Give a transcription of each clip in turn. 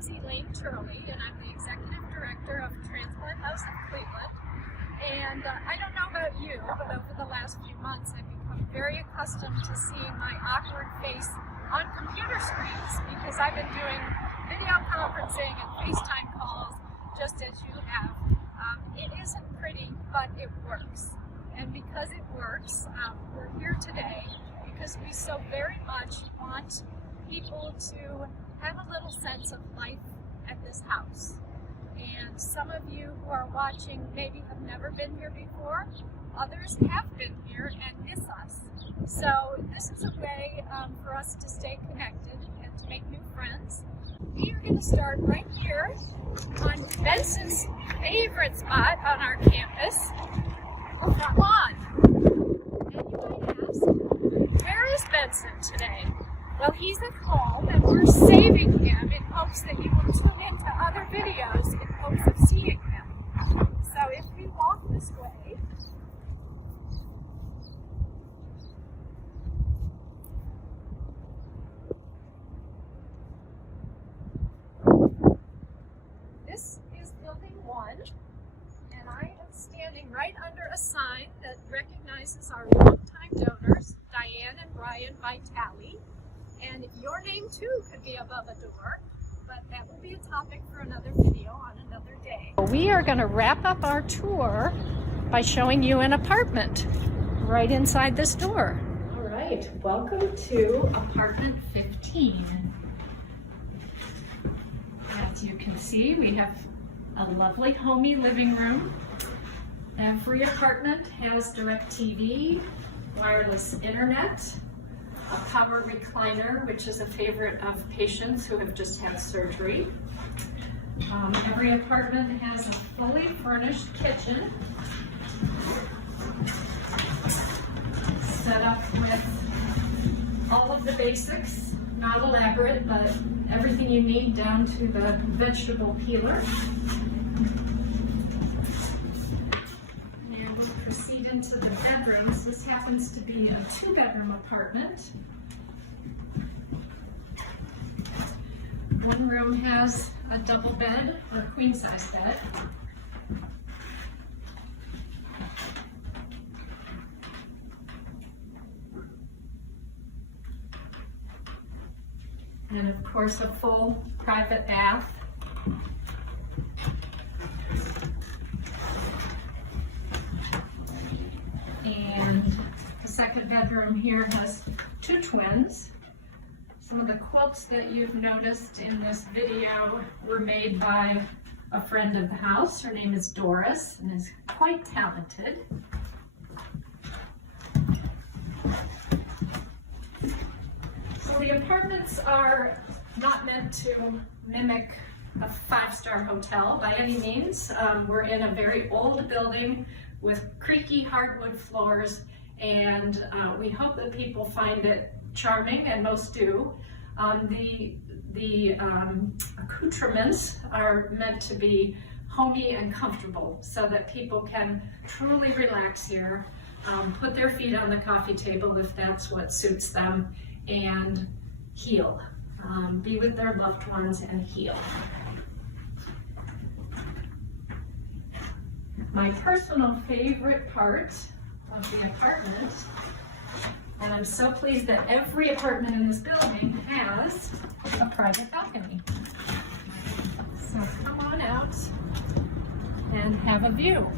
name's Elaine Turley, and I'm the Executive Director of Transplant House of Cleveland. And I don't know about you, but over the last few months I've become very accustomed to seeing my awkward face on computer screens because I've been doing video conferencing and FaceTime calls just as you have. It isn't pretty, but it works. And because it works, we're here today because we so very much want people to have a little sense of life at this house. And some of you who are watching maybe have never been here before. Others have been here and miss us. So this is a way for us to stay connected and to make new friends. We are going to start right here on Benson's favorite spot on our campus, the front lawn. And you might ask, where is Benson today? Well, he's at home and we're saving him in hopes that you will tune into other videos in hopes of seeing him. So if we walk this way, this is building 1, and I am standing right under a sign that recognizes our longtime donors, Diane and Brian Vitale. And your name too could be above a door, but that will be a topic for another video on another day. We are going to wrap up our tour by showing you an apartment right inside this door. All right, welcome to apartment 15. As you can see, we have a lovely homey living room. Every apartment has DirecTV, wireless internet, a power recliner, which is a favorite of patients who have just had surgery. Every apartment has a fully furnished kitchen, set up with all of the basics, not elaborate, but everything you need down to the vegetable peeler. And we'll proceed into the bedrooms. This happens to be a 2-bedroom apartment. One room has a double bed or queen size bed. And of course a full private bath. And the second bedroom here has 2 twins. Some of the quilts that you've noticed in this video were made by a friend of the house. Her name is Doris and is quite talented. So the apartments are not meant to mimic a 5-star hotel by any means. We're in a very old building with creaky hardwood floors, and we hope that people find it charming, and most do. The accoutrements are meant to be homey and comfortable so that people can truly relax here, put their feet on the coffee table if that's what suits them, and heal. Be with their loved ones and heal. My personal favorite part of the apartment, and I'm so pleased that every apartment in this building has a private balcony. So come on out and have a view.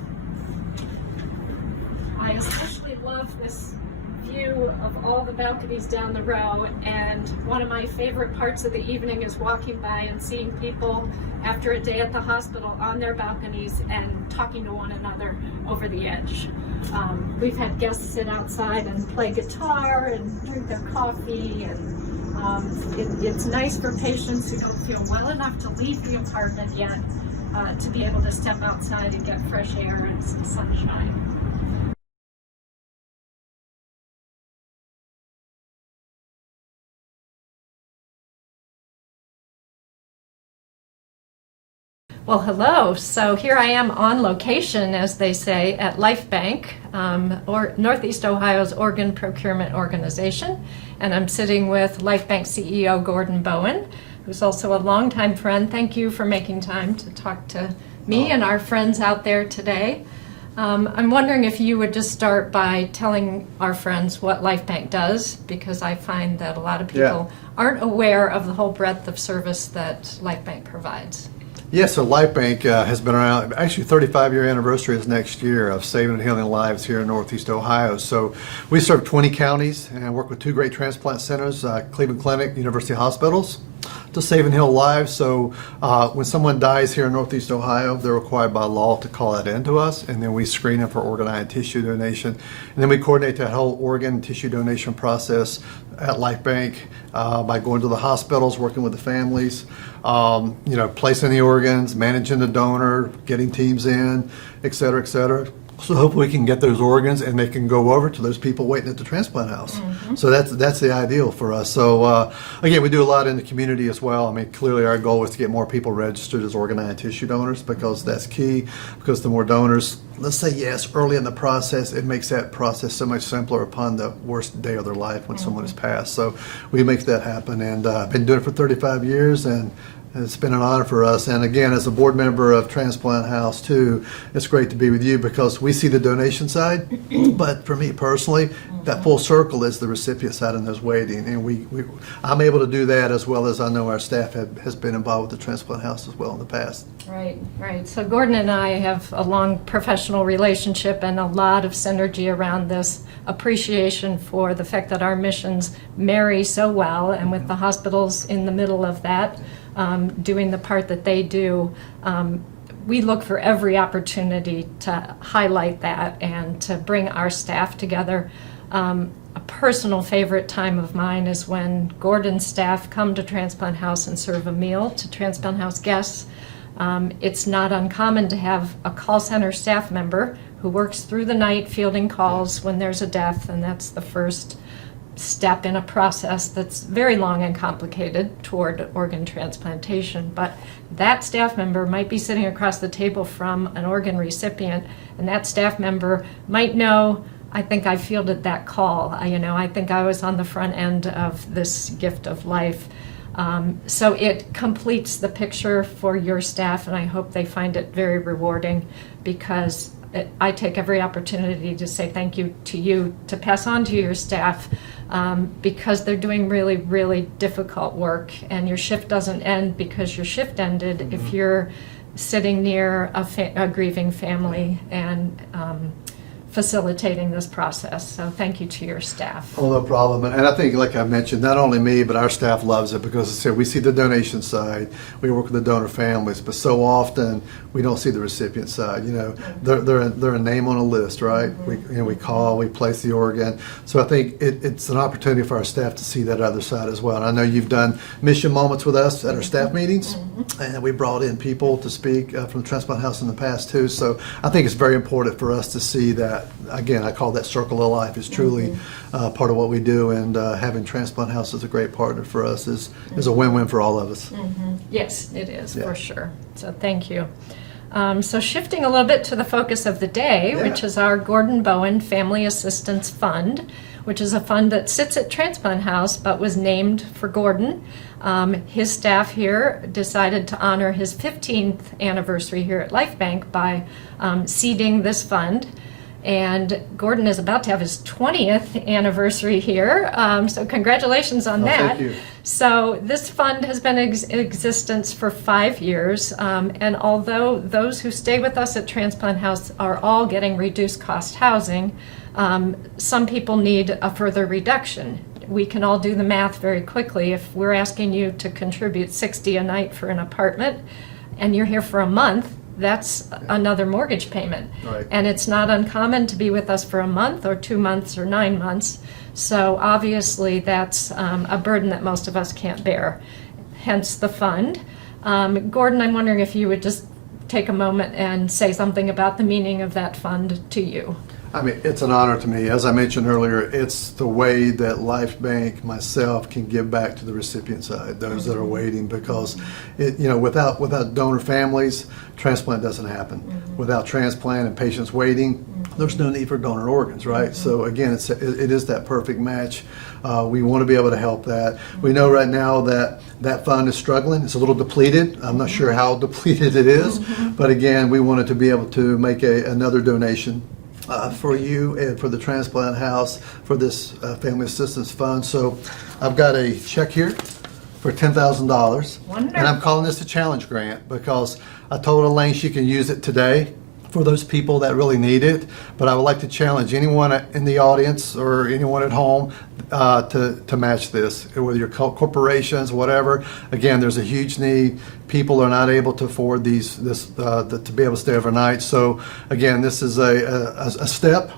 I especially love this view of all the balconies down the row, and one of my favorite parts of the evening is walking by and seeing people after a day at the hospital on their balconies and talking to one another over the edge. We've had guests sit outside and play guitar and drink their coffee, and it's nice for patients who don't feel well enough to leave the apartment yet to be able to step outside and get fresh air and some sunshine. Well, hello. So here I am on location, as they say, at Lifebanc, or Northeast Ohio's organ procurement organization. And I'm sitting with Lifebanc CEO Gordon Bowen. who's also a longtime friend. Thank you for making time to talk to me and our friends out there today. I'm wondering if you would just start by telling our friends what Lifebanc does, because I find that a lot of people aren't aware of the whole breadth of service that Lifebanc provides. Yeah, so Lifebanc has been around, actually 35-year anniversary is next year of saving and healing lives here in Northeast Ohio. So we serve 20 counties and work with 2 great transplant centers, Cleveland Clinic, University Hospitals, to save and heal lives. So when someone dies here in Northeast Ohio, they're required by law to call that in to us, and then we screen them for organ and tissue donation. And then we coordinate that whole organ and tissue donation process at Lifebanc by going to the hospitals, working with the families, placing the organs, managing the donor, getting teams in, et cetera, et cetera. So hopefully we can get those organs and they can go over to those people waiting at the transplant house. Mm-hmm. So that's the ideal for us. So again, we do a lot in the community as well. I mean, clearly our goal is to get more people registered as organ and tissue donors, because that's key. Because the more donors, let's say yes, early in the process, it makes that process so much simpler upon the worst day of their life when someone has passed. So we make that happen, and I've been doing it for 35 years, and it's been an honor for us. And again, as a board member of Transplant House too, it's great to be with you, because we see the donation side, but for me personally, that full circle is the recipient side and those waiting. And I'm able to do that, as well as I know our staff has been involved with the Transplant House as well in the past. Right. So Gordon and I have a long professional relationship and a lot of synergy around this appreciation for the fact that our missions marry so well, and with the hospitals in the middle of that, doing the part that they do, we look for every opportunity to highlight that and to bring our staff together. A personal favorite time of mine is when Gordon's staff come to Transplant House and serve a meal to Transplant House guests. It's not uncommon to have a call center staff member who works through the night fielding calls when there's a death, and that's the first step in a process that's very long and complicated toward organ transplantation. But that staff member might be sitting across the table from an organ recipient, and that staff member might know, I think I fielded that call. I think I was on the front end of this gift of life. So it completes the picture for your staff, and I hope they find it very rewarding, because I take every opportunity to say thank you to you, to pass on to your staff, because they're doing really, really difficult work, and your shift doesn't end because your shift ended if you're sitting near a grieving family and facilitating this process. So thank you to your staff. Oh, no problem. And I think, like I mentioned, not only me, but our staff loves it, because as I said, we see the donation side, we work with the donor families, but so often we don't see the recipient side. They're a name on a list, right? We call, we place the organ. So I think it's an opportunity for our staff to see that other side as well. And I know you've done mission moments with us at our staff meetings, and we brought in people to speak from the Transplant House in the past too. So I think it's very important for us to see that. Again, I call that circle of life is truly part of what we do, and having Transplant House as a great partner for us is a win-win for all of us. Yes, it is, for sure. So thank you. So shifting a little bit to the focus of the day, which is our Gordon Bowen Family Assistance Fund, which is a fund that sits at Transplant House but was named for Gordon. His staff here decided to honor his 15th anniversary here at Lifebanc by seeding this fund. And Gordon is about to have his 20th anniversary here, so congratulations on that. Thank you. So this fund has been in existence for 5 years, and although those who stay with us at Transplant House are all getting reduced cost housing, some people need a further reduction. We can all do the math very quickly. If we're asking you to contribute $60 a night for an apartment, and you're here for a month, that's another mortgage payment. Right. And it's not uncommon to be with us for a month or 2 months or 9 months. So obviously that's a burden that most of us can't bear, hence the fund. Gordon, I'm wondering if you would just take a moment and say something about the meaning of that fund to you. I mean, it's an honor to me. As I mentioned earlier, it's the way that Lifebanc, myself, can give back to the recipient side, those that are waiting, because without donor families, transplant doesn't happen. Without transplant and patients waiting, there's no need for donor organs, right? So again, it is that perfect match. We want to be able to help that. We know right now that fund is struggling. It's a little depleted. I'm not sure how depleted it is, but again, we wanted to be able to make another donation for you and for the transplant house for this family assistance fund. So I've got a check here for $10,000. Wonderful. And I'm calling this a challenge grant because I told Elaine she can use it today for those people that really need it. But I would like to challenge anyone in the audience or anyone at home to match this, whether you're corporations, whatever. Again, there's a huge need. People are not able to afford to be able to stay overnight. So again, this is a step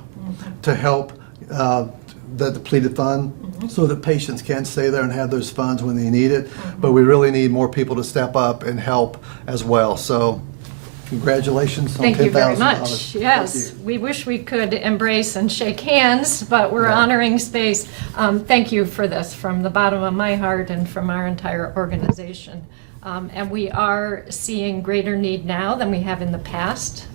to help the depleted fund so that patients can stay there and have those funds when they need it. But we really need more people to step up and help as well. So congratulations on $10,000. Thank you very much. Thank Yes, you. we wish we could embrace and shake hands, but we're honoring space. Thank you for this from the bottom of my heart and from our entire organization. And we are seeing greater need now than we have in the past.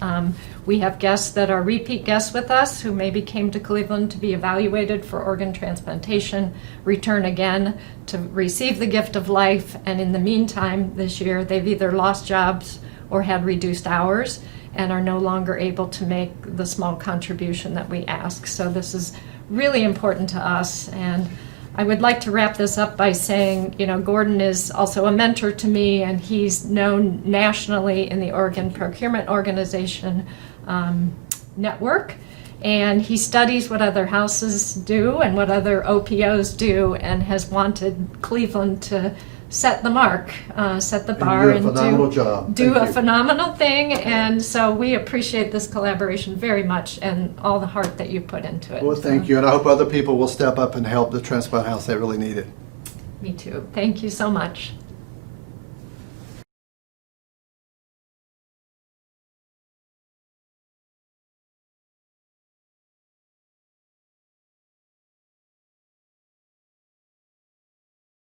We have guests that are repeat guests with us who maybe came to Cleveland to be evaluated for organ transplantation, return again to receive the gift of life, and in the meantime this year they've either lost jobs or had reduced hours and are no longer able to make the small contribution that we ask. So this is really important to us. And I would like to wrap this up by saying, Gordon is also a mentor to me, and he's known nationally in the organ procurement organization network. And he studies what other houses do and what other OPOs do, and has wanted Cleveland to set the mark, set the bar, and do a phenomenal thing. And so we appreciate this collaboration very much and all the heart that you put into it. Well, thank you, and I hope other people will step up and help the transplant house that really need it. Me too. Thank you so much.